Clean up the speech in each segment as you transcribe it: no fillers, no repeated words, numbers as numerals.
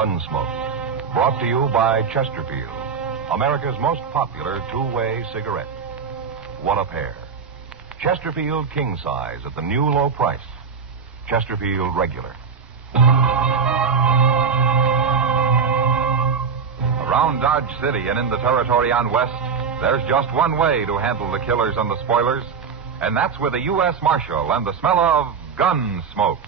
Gunsmoke. Brought to you by Chesterfield, America's most popular two-way cigarette. One a pair. Chesterfield king size at the new low price. Chesterfield regular. Around Dodge City and in the territory on West, there's just one way to handle the killers and the spoilers, and that's with a U.S. Marshal and the smell of gun smoke.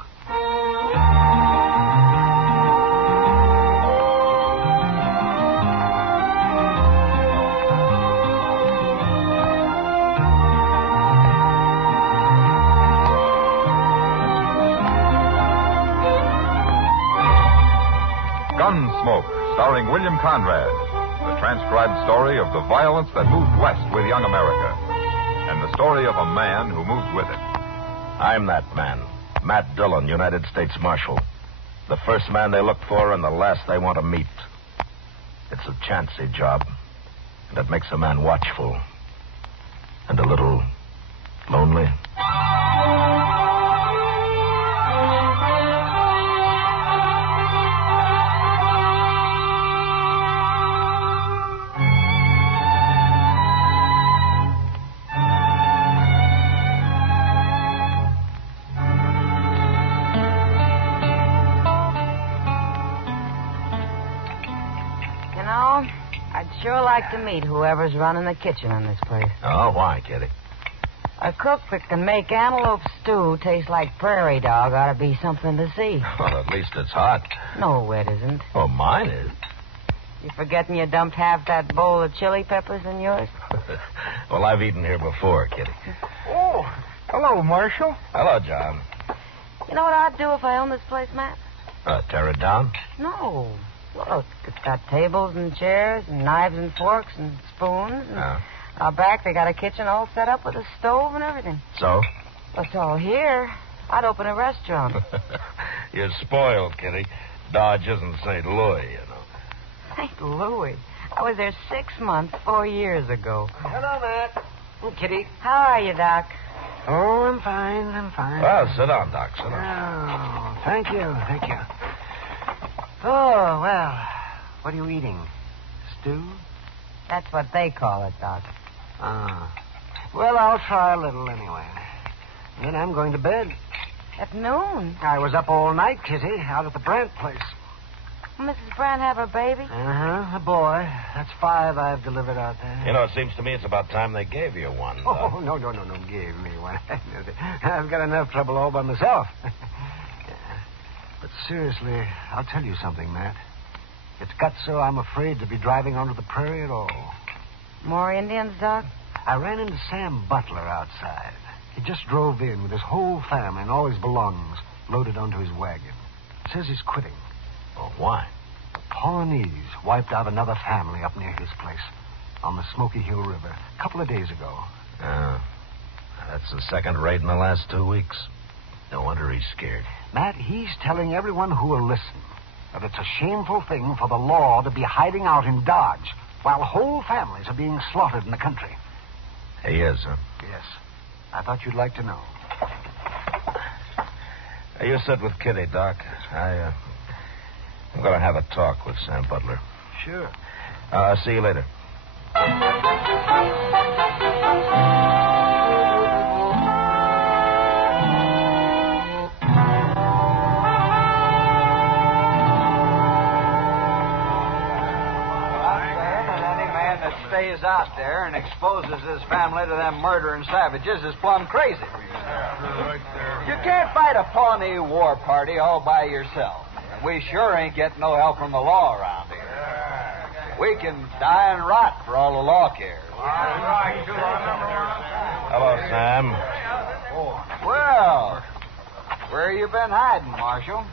Gunsmoke, starring William Conrad, the transcribed story of the violence that moved west with young America, and the story of a man who moved with it. I'm that man, Matt Dillon, United States Marshal. The first man they look for and the last they want to meet. It's a chancy job, and it makes a man watchful and a little lonely. I'd sure like to meet whoever's running the kitchen in this place. Oh, why, Kitty? A cook that can make antelope stew taste like prairie dog ought to be something to see. Well, at least it's hot. No, it isn't. Oh, mine is. You forgetting you dumped half that bowl of chili peppers in yours? Well, I've eaten here before, Kitty. Oh, hello, Marshal. Hello, John. You know what I'd do if I owned this place, Matt? Tear it down? No. Look, it's got tables and chairs and knives and forks and spoons. And out back, they got a kitchen all set up with a stove and everything. So? What's all here? I'd open a restaurant. You're spoiled, Kitty. Dodge isn't St. Louis, you know. St. Louis? I was there 6 months, 4 years ago. Hello, Matt. Oh, Kitty. How are you, Doc? Oh, I'm fine. Well, sit down, Doc. Sit down. Oh, thank you. Oh, well, what are you eating? Stew? That's what they call it, Doc. Ah. Well, I'll try a little anyway. Then I'm going to bed. At noon? I was up all night, Kitty, out at the Brant place. Mrs. Brant have her baby? Uh-huh, a boy. That's 5 I've delivered out there. You know, it seems to me it's about time they gave you one. Oh, no, gave me one. I've got enough trouble all by myself. But seriously, I'll tell you something, Matt. It's got so I'm afraid to be driving onto the prairie at all. More Indians, Doc? I ran into Sam Butler outside. He just drove in with his whole family and all his belongings loaded onto his wagon. Says he's quitting. Oh, why? The Pawnees wiped out another family up near his place on the Smoky Hill River a couple of days ago. That's the second raid in the last 2 weeks. No wonder he's scared. Matt, he's telling everyone who will listen that it's a shameful thing for the law to be hiding out in Dodge while whole families are being slaughtered in the country. He is, huh? Yes. I thought you'd like to know. Hey, you sit with Kitty, Doc. I'm going to have a talk with Sam Butler. Sure. I'll see you later. Stays out there and exposes his family to them murdering savages is plumb crazy. You can't fight a Pawnee war party all by yourself. And we sure ain't getting no help from the law around here. We can die and rot for all the law cares. Hello, Sam. Well, where you been hiding, Marshal?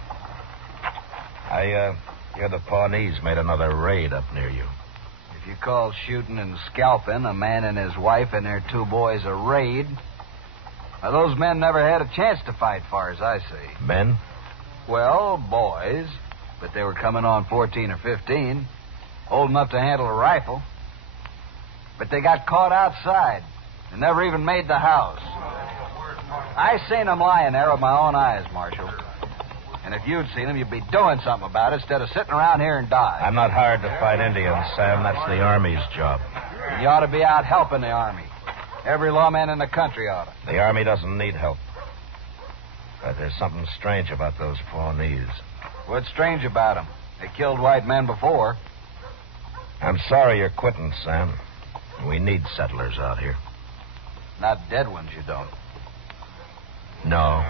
I hear the Pawnees made another raid up near you. If you call shooting and scalping a man and his wife and their 2 boys a raid, well, those men never had a chance to fight, far as I see. Men? Well, boys, but they were coming on 14 or 15, old enough to handle a rifle. But they got caught outside and never even made the house. I seen them lying there with my own eyes, Marshal. And if you'd seen them, you'd be doing something about it instead of sitting around here and dying. I'm not hired to fight Indians, Sam. That's the Army's job. And you ought to be out helping the Army. Every lawman in the country ought to. The Army doesn't need help. But there's something strange about those Pawnees. What's strange about them? They killed white men before. I'm sorry you're quitting, Sam. We need settlers out here. Not dead ones, you don't. No.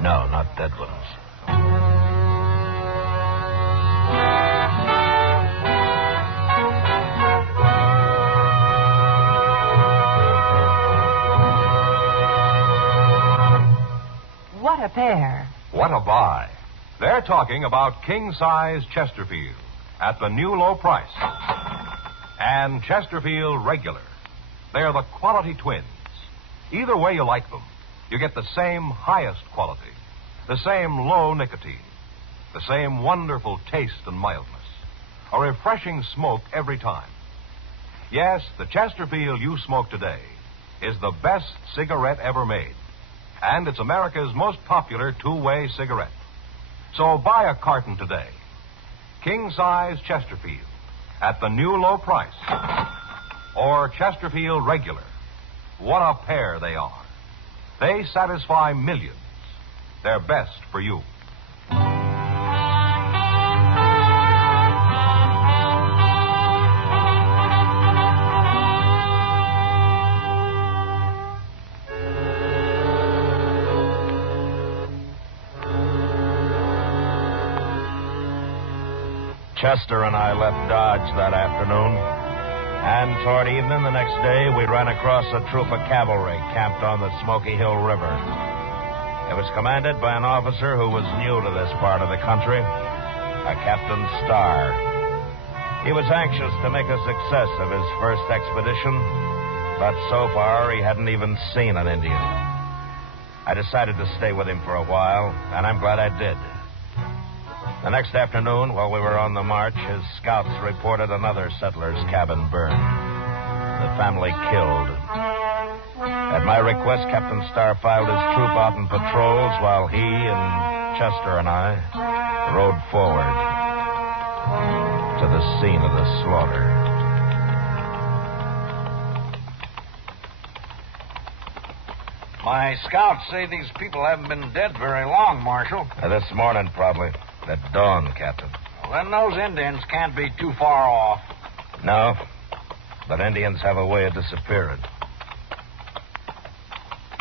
No, not dead ones. What a pair. What a buy. They're talking about king-size Chesterfield at the new low price. And Chesterfield Regular. They're the quality twins. Either way you like them, you get the same highest quality, the same low nicotine, the same wonderful taste and mildness, a refreshing smoke every time. Yes, the Chesterfield you smoke today is the best cigarette ever made. And it's America's most popular two-way cigarette. So buy a carton today. King-size Chesterfield at the new low price. Or Chesterfield Regular. What a pair they are. They satisfy millions. They're best for you. Chester and I left Dodge that afternoon, and toward evening the next day we ran across a troop of cavalry camped on the Smoky Hill River. It was commanded by an officer who was new to this part of the country, a Captain Starr. He was anxious to make a success of his first expedition, but so far he hadn't even seen an Indian. I decided to stay with him for a while, and I'm glad I did. The next afternoon, while we were on the march, his scouts reported another settler's cabin burned. The family killed. At my request, Captain Starr filed his troop out in patrols while he and Chester and I rode forward to the scene of the slaughter. My scouts say these people haven't been dead very long, Marshal. This morning, probably. At dawn, Captain. Well, then those Indians can't be too far off. No, but Indians have a way of disappearing.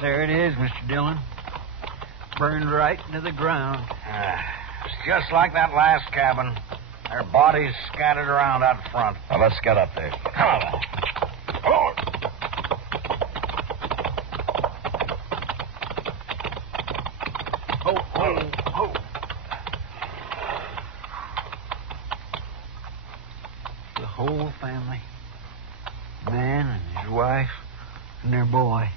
There it is, Mr. Dillon. Burned right into the ground. It's just like that last cabin. Their bodies scattered around out front. Now, let's get up there. Come on. Oh. Whole family. Man and his wife and their boy.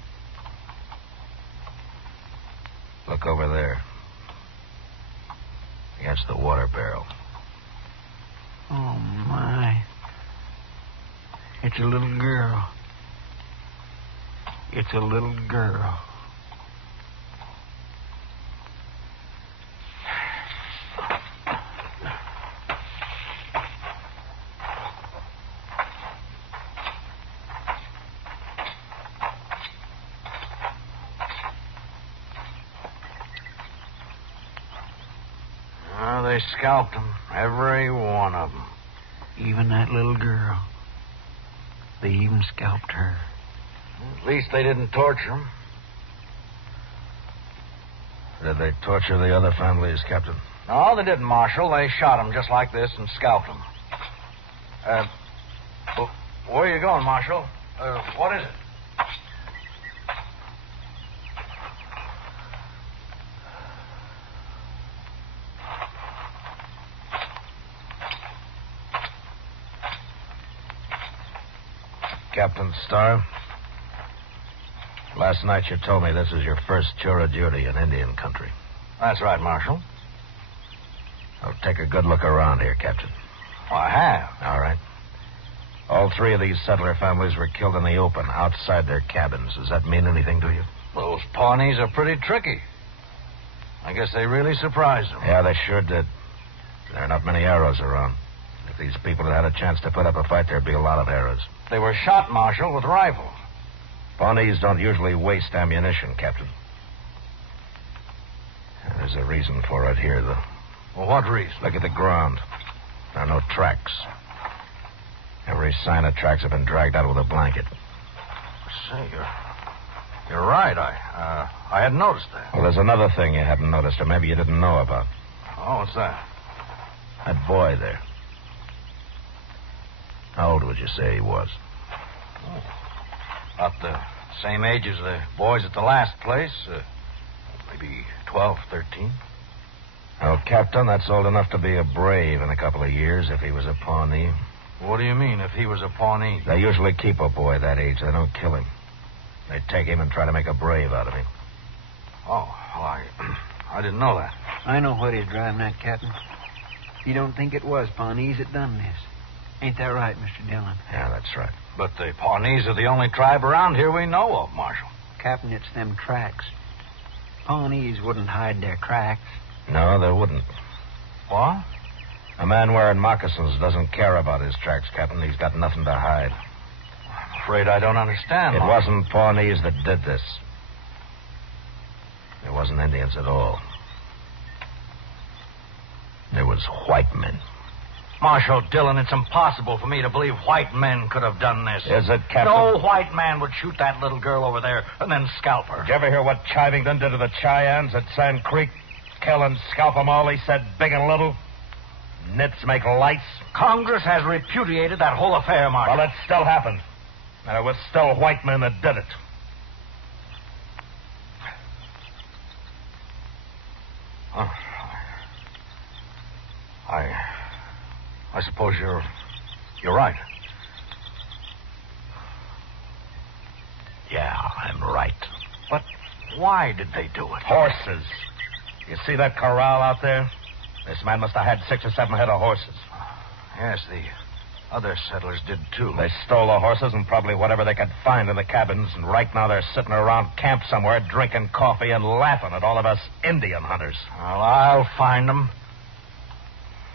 Look over there. Against the water barrel. Oh, my. It's a little girl. It's a little girl. They scalped them, every one of them. Even that little girl. They even scalped her. At least they didn't torture them. Did they torture the other families, Captain? No, they didn't, Marshal. They shot them just like this and scalped them. Where are you going, Marshal? What is it? Captain Starr, last night you told me this is your first tour of duty in Indian country. That's right, Marshal. Well, take a good look around here, Captain. Well, I have. All right. All three of these settler families were killed in the open, outside their cabins. Does that mean anything to you? Those Pawnees are pretty tricky. I guess they really surprised him. Yeah, they sure did. There are not many arrows around. If these people had had a chance to put up a fight, there'd be a lot of arrows. They were shot, Marshal, with rifles. Pawnees don't usually waste ammunition, Captain. There's a reason for it here, though. Well, what reason? Look at the ground. There are no tracks. Every sign of tracks have been dragged out with a blanket. Say, you're right. I hadn't noticed that. Well, there's another thing you hadn't noticed, or maybe you didn't know about. Oh, what's that? That boy there. How old would you say he was? Oh, about the same age as the boys at the last place. Maybe 12, 13. Well, Captain, that's old enough to be a brave in a couple of years if he was a Pawnee. What do you mean, if he was a Pawnee? They usually keep a boy that age. They don't kill him. They take him and try to make a brave out of him. Oh, well, I didn't know that. I know what he's driving at, Captain. You don't think it was Pawnees that done this. Ain't that right, Mr. Dillon? Yeah, that's right. But the Pawnees are the only tribe around here we know of, Marshal. Captain, it's them tracks. Pawnees wouldn't hide their tracks. No, they wouldn't. What? A man wearing moccasins doesn't care about his tracks, Captain. He's got nothing to hide. I'm afraid I don't understand. It Marshal. wasn't Pawnees that did this. It wasn't Indians at all. It was white men. Marshal Dillon, it's impossible for me to believe white men could have done this. Is it, Captain? No white man would shoot that little girl over there and then scalp her. Did you ever hear what Chivington did to the Cheyennes at Sand Creek? Kill and scalp them all, he said, big and little. Nits make lights. Congress has repudiated that whole affair, Marshal. Well, it still happened. And it was still white men that did it. Oh. I suppose you're right. Yeah, I'm right. But why did they do it? Horses. You see that corral out there? This man must have had 6 or 7 head of horses. Yes, the other settlers did, too. They stole the horses and probably whatever they could find in the cabins, and right now they're sitting around camp somewhere drinking coffee and laughing at all of us Indian hunters. Well, I'll find them.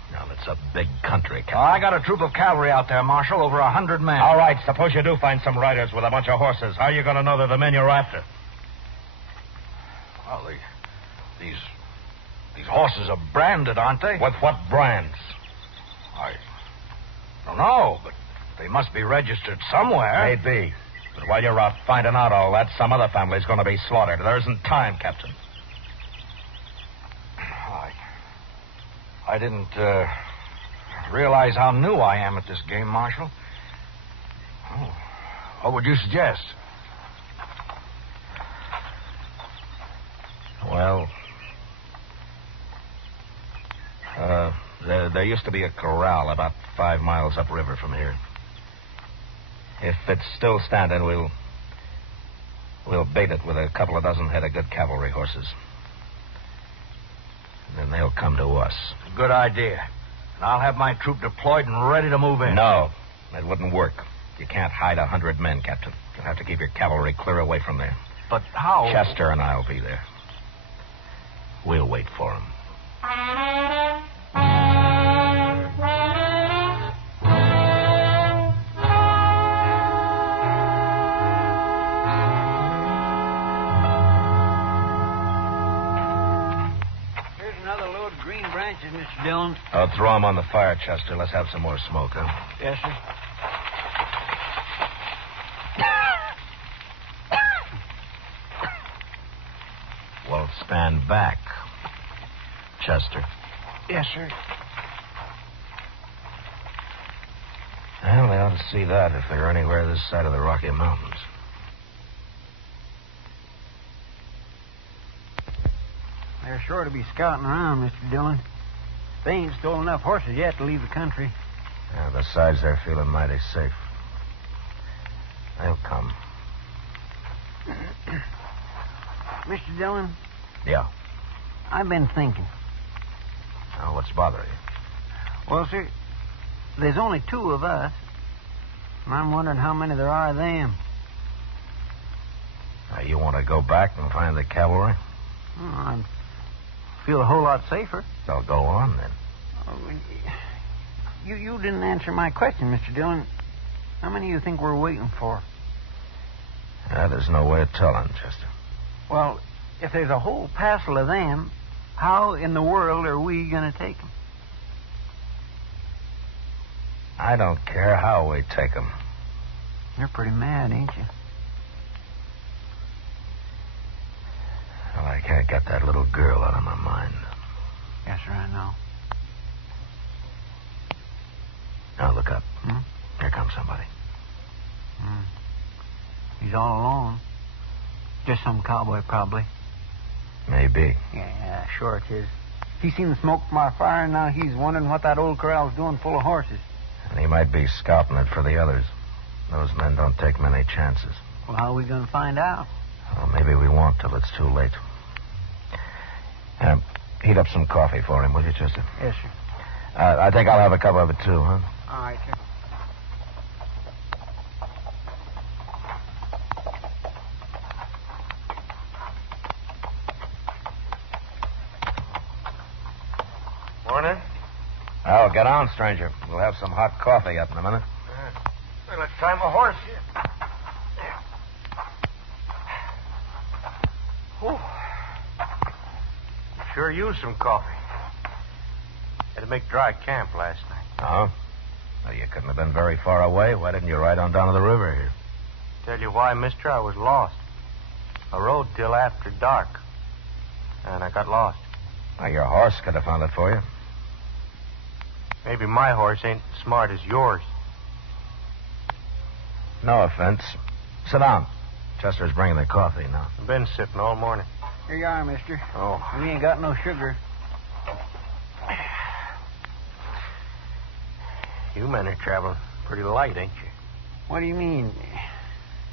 Now, it's a big country, Captain. I got a troop of cavalry out there, Marshal, over 100 men. All right, suppose you do find some riders with a bunch of horses. How are you going to know they're the men you're after? Well, these horses are branded, aren't they? With what brands? I don't know, but they must be registered somewhere. Maybe. But while you're out finding out all that, some other family's going to be slaughtered. There isn't time, Captain. I didn't realize how new I am at this game, Marshal. Oh, what would you suggest? Well, there used to be a corral about 5 miles upriver from here. If it's still standing, we'll bait it with a couple of dozen head of good cavalry horses. And then they'll come to us. Good idea. And I'll have my troop deployed and ready to move in. No, that wouldn't work. You can't hide 100 men, Captain. You'll have to keep your cavalry clear away from there. But how? Chester and I'll be there. We'll wait for him. Mr. Dillon? I'll throw them on the fire, Chester. Let's have some more smoke, huh? Yes, sir. Well, stand back, Chester. Yes, sir. Well, they ought to see that if they're anywhere this side of the Rocky Mountains. They're sure to be scouting around, Mr. Dillon. They ain't stolen enough horses yet to leave the country. Yeah, besides, they're feeling mighty safe. They'll come. Mr. Dillon? Yeah. I've been thinking. Now, what's bothering you? Well, sir, there's only 2 of us. And I'm wondering how many there are of them. Now, you want to go back and find the cavalry? Oh, feel a whole lot safer. So go on, then. Oh, you didn't answer my question, Mr. Dillon. How many do you think we're waiting for? There's no way of telling, Chester. Well, if there's a whole passel of them, how in the world are we going to take them? I don't care how we take them. You're pretty mad, ain't you? Well, I can't get that little girl out of my mind. Yes, sir, I know. Now, look up. Hmm? Here comes somebody. He's all alone. Just some cowboy, probably. Maybe. Yeah, sure it is. He seen the smoke from our fire, and now he's wondering what that old corral's doing full of horses. And he might be scouting it for the others. Those men don't take many chances. Well, how are we going to find out? Well, maybe we won't till it's too late. Heat up some coffee for him, will you, Chester? Yes, sir. I think I'll have a cup of it, too, huh? All right, sir. Morning. Oh, get on, stranger. We'll have some hot coffee up in a minute. Well, let's try my horse here. Whew. Sure used some coffee. Had to make dry camp last night. Oh? Well, you couldn't have been very far away. Why didn't you ride on down to the river here? Tell you why, mister, I was lost. I rode till after dark. And I got lost. Well, your horse could have found it for you. Maybe my horse ain't smart as yours. No offense. Sit down. Chester's bringing the coffee now. I've been sipping all morning. Here you are, mister. Oh. We ain't got no sugar. You men are traveling pretty light, ain't you? What do you mean?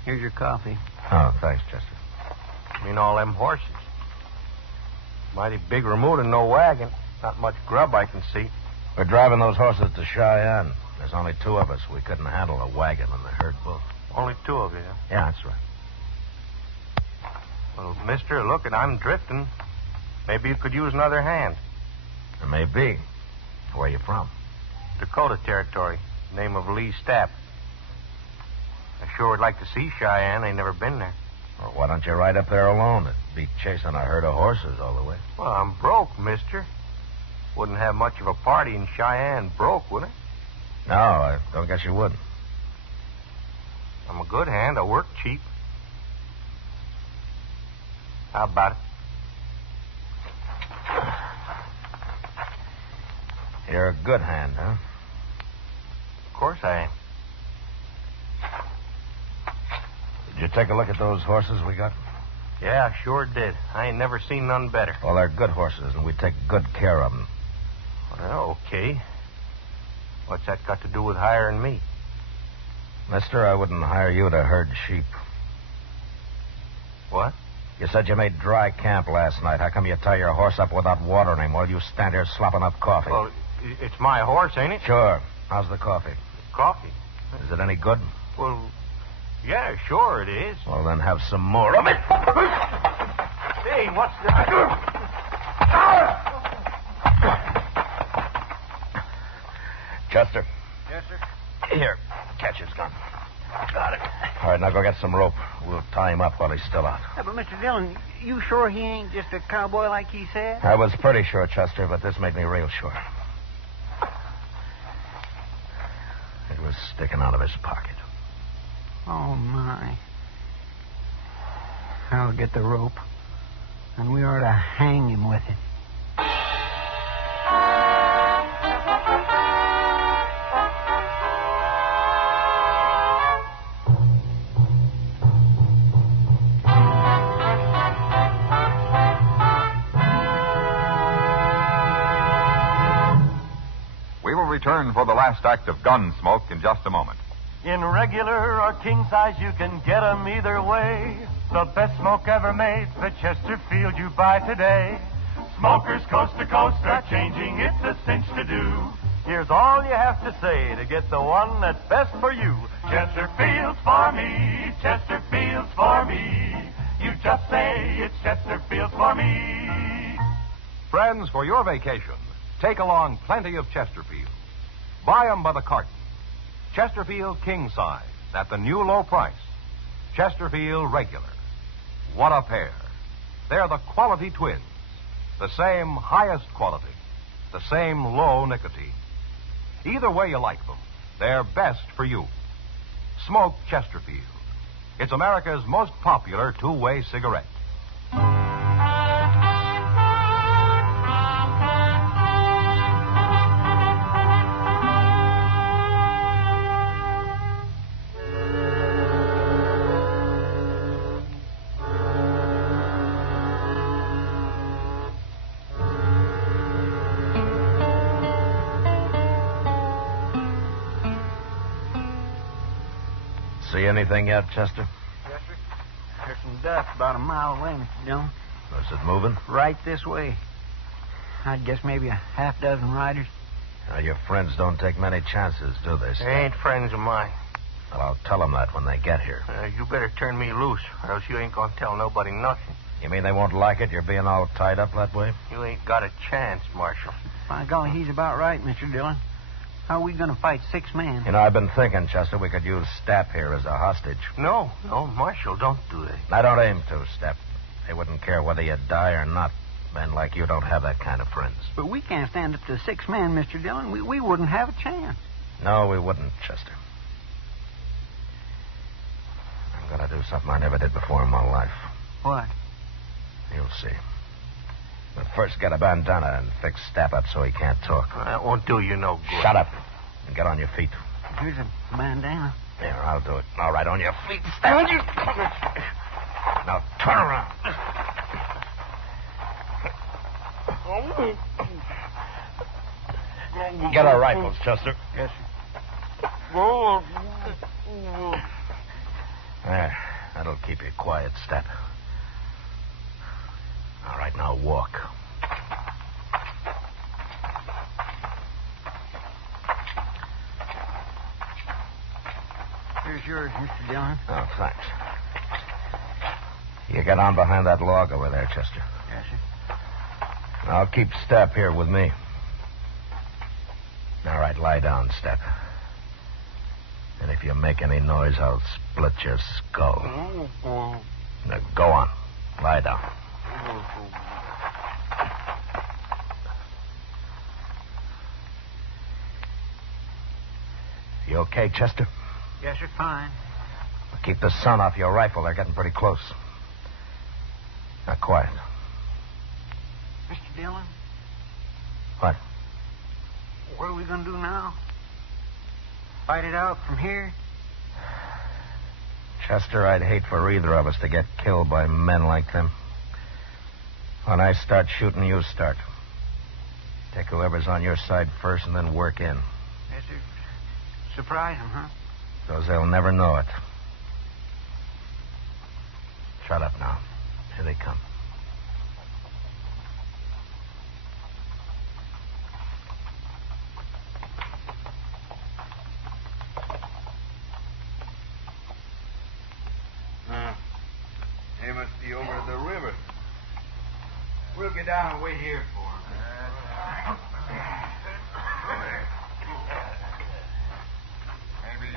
Here's your coffee. Oh, thanks, Chester. I mean all them horses. Mighty big remote and no wagon. Not much grub I can see. We're driving those horses to Cheyenne. There's only two of us. We couldn't handle a wagon and the herd both. Only two of you, huh? Yeah, that's right. Well, mister, look, and I'm drifting. Maybe you could use another hand. It may be. Where are you from? Dakota Territory. Name of Lee Stapp. I sure would like to see Cheyenne. I ain't never been there. Well, why don't you ride up there alone? It'd be chasing a herd of horses all the way. Well, I'm broke, mister. Wouldn't have much of a party in Cheyenne broke, would it? No, I don't guess you would. I'm a good hand. I work cheap. How about it? You're a good hand, huh? Of course I am. Did you take a look at those horses we got? Yeah, I sure did. I ain't never seen none better. Well, they're good horses, and we take good care of them. Well, okay. What's that got to do with hiring me? Mister, I wouldn't hire you to herd sheep. What? You said you made dry camp last night. How come you tie your horse up without watering him while you stand here slopping up coffee? Well, it's my horse, ain't it? Sure. How's the coffee? Coffee? Is it any good? Well, yeah, sure it is. Well, then have some more of it. Hey, what's the... Chester. Yes, sir. Here, catch his gun. Got it. All right, now go get some rope. We'll tie him up while he's still out. Yeah, but Mr. Dillon, you sure he ain't just a cowboy like he said? I was pretty sure, Chester, but this made me real sure. It was sticking out of his pocket. Oh, my. I'll get the rope, and we ought to hang him with it. We will return for the last act of Gunsmoke in just a moment. In regular or king size, you can get 'em either way. The best smoke ever made for Chesterfield you buy today. Smokers coast to coast are changing, it's a cinch to do. Here's all you have to say to get the one that's best for you. Chesterfield's for me, Chesterfield's for me. You just say it's Chesterfield's for me. Friends, for your vacation, take along plenty of Chesterfield. Buy 'em by the carton. Chesterfield king size at the new low price. Chesterfield regular. What a pair. They're the quality twins. The same highest quality. The same low nicotine. Either way you like them, they're best for you. Smoke Chesterfield. It's America's most popular two-way cigarette. See anything yet, Chester? Yes, sir. There's some dust about a mile away, Mr. Dillon. Is it moving? Right this way. I'd guess maybe a half dozen riders. Now, your friends don't take many chances, do they, Steve? They ain't friends of mine. Well, I'll tell them that when they get here. You better turn me loose, or else you ain't gonna tell nobody nothing. You mean they won't like it, you're being all tied up that way? You ain't got a chance, Marshal. By golly, he's about right, Mr. Dillon. How are we going to fight 6 men? You know, I've been thinking, Chester, we could use Stapp here as a hostage. No, Marshal, don't do that. I don't aim to, Stapp. They wouldn't care whether you die or not. Men like you don't have that kind of friends. But we can't stand up to 6 men, Mr. Dillon. We wouldn't have a chance. No, we wouldn't, Chester. I'm going to do something I never did before in my life. What? You'll see. But first get a bandana and fix Stapp up so he can't talk. That won't do you no good. Shut up and get on your feet. Here's a bandana. There, I'll do it. All right, on your feet. Stand you. Now turn around. Get our rifles, Chester. Yes, There. That'll keep you quiet, Stapp. All right, now walk. Here's yours, Mr. Dillon. Oh, thanks. You get on behind that log over there, Chester. Yes, sir. I'll keep Stapp here with me. All right, lie down, Stapp. And if you make any noise, I'll split your skull. Now, go on. Lie down. You okay, Chester? Yes, sir, fine. Keep the sun off your rifle. They're getting pretty close. Now, quiet. Mr. Dillon? What? What are we going to do now? Fight it out from here? Chester, I'd hate for either of us to get killed by men like them. When I start shooting, you start. Take whoever's on your side first and then work in. Yes, sir. Surprise them, huh? Because they'll never know it. Shut up now. Here they come. They must be over the river. We'll get down and wait here for them. Maybe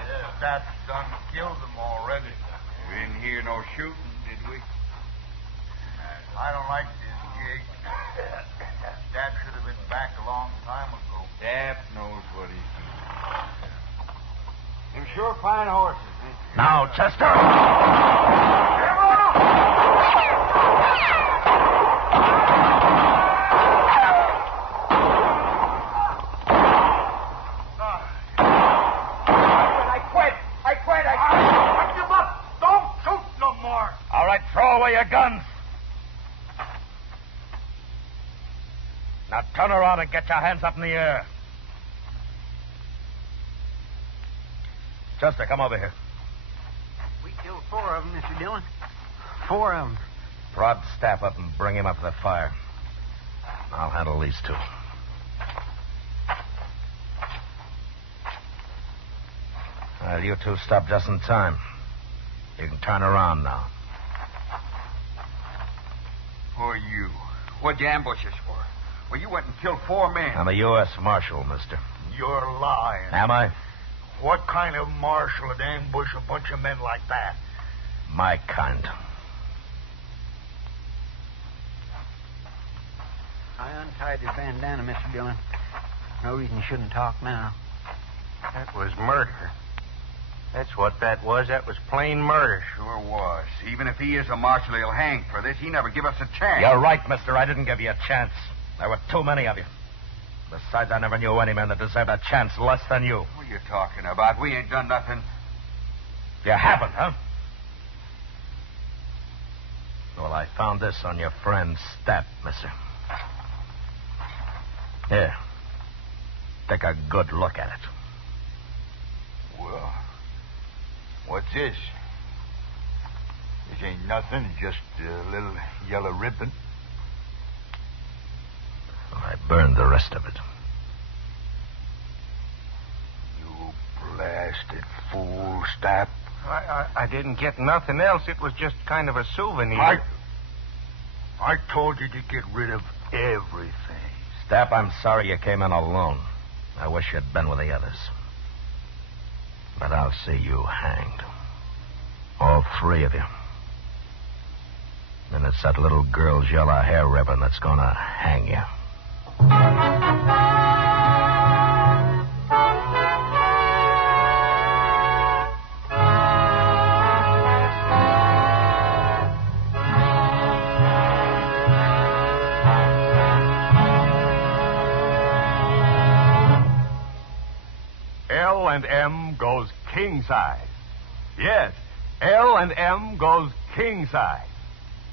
that done killed them already. We didn't hear no shooting, did we? I don't like this gig. Dad should have been back a long time ago. Dad knows what he's doing. Them sure fine horses. Now, Chester! Throw away your guns. Now turn around and get your hands up in the air. Chester, come over here. We killed 4 of them, Mr. Dillon. 4 of them. Prod Stapp up and bring him up to the fire. I'll handle these 2. Well, you 2 stopped just in time. You can turn around now. Who are you? What'd you ambush us for? Well, you went and killed 4 men. I'm a U.S. Marshal, mister. You're lying. Am I? What kind of marshal would ambush a bunch of men like that? My kind. I untied his bandana, Mr. Dillon. No reason you shouldn't talk now. That was murder. That's what that was. That was plain murder. Sure was. Even if he is a marshal, he'll hang for this. He never give us a chance. You're right, mister. I didn't give you a chance. There were too many of you. Besides, I never knew any man that deserved a chance less than you. What are you talking about? We ain't done nothing. You haven't, huh? Well, I found this on your friend's step, mister. Here. Take a good look at it. Well, what's this? This ain't nothing, just a little yellow ribbon. I burned the rest of it. You blasted fool, Stapp. I didn't get nothing else. It was just kind of a souvenir. I told you to get rid of everything. Stapp, I'm sorry you came in alone. I wish you'd been with the others. But I'll see you hanged. All 3 of you. And it's that little girl's yellow hair ribbon that's gonna hang you. L&M goes king size. Yes, L&M goes king size.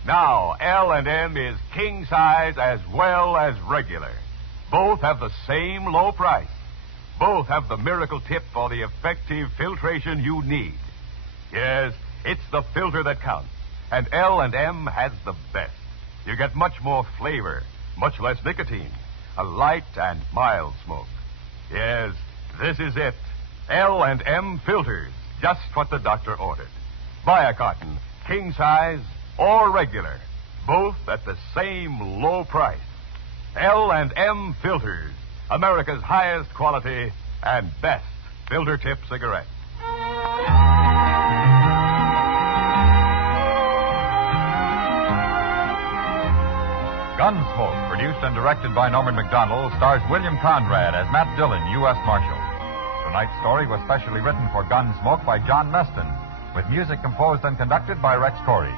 Now, L&M is king size as well as regular. Both have the same low price. Both have the miracle tip for the effective filtration you need. Yes, it's the filter that counts. And L&M has the best. You get much more flavor, much less nicotine, a light and mild smoke. Yes, this is it. L&M filters, just what the doctor ordered. Buy a carton, king size or regular, both at the same low price. L&M filters, America's highest quality and best filter tip cigarette. Gunsmoke, produced and directed by Norman Macdonnell, stars William Conrad as Matt Dillon, U.S. Marshal. Tonight's story was specially written for Gunsmoke by John Meston, with music composed and conducted by Rex Corey.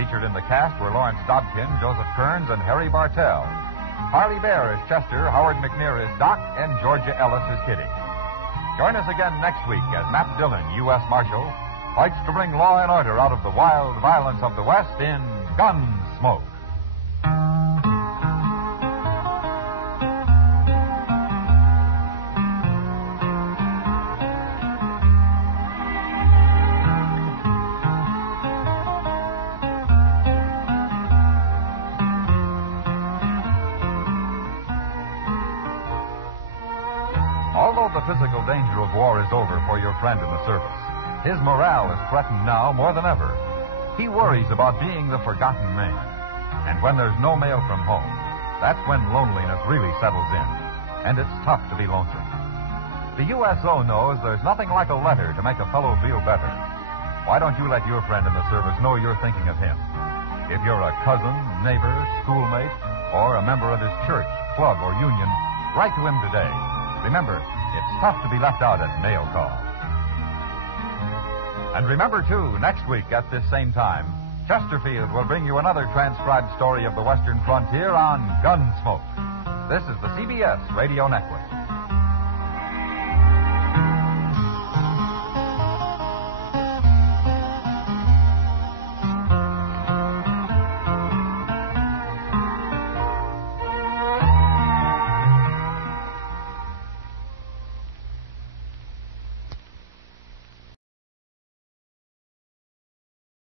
Featured in the cast were Lawrence Dobkin, Joseph Kearns, and Harry Bartell. Harley Bear is Chester, Howard McNear is Doc, and Georgia Ellis is Kitty. Join us again next week as Matt Dillon, U.S. Marshal, fights to bring law and order out of the wild violence of the West in Gunsmoke. Although the physical danger of war is over for your friend in the service, his morale is threatened now more than ever. He worries about being the forgotten man. And when there's no mail from home, that's when loneliness really settles in. And it's tough to be lonesome. The USO knows there's nothing like a letter to make a fellow feel better. Why don't you let your friend in the service know you're thinking of him? If you're a cousin, neighbor, schoolmate, or a member of his church, club, or union, write to him today. Remember, it's tough to be left out at mail call. And remember, too, next week at this same time, Chesterfield will bring you another transcribed story of the Western frontier on Gunsmoke. This is the CBS Radio Network.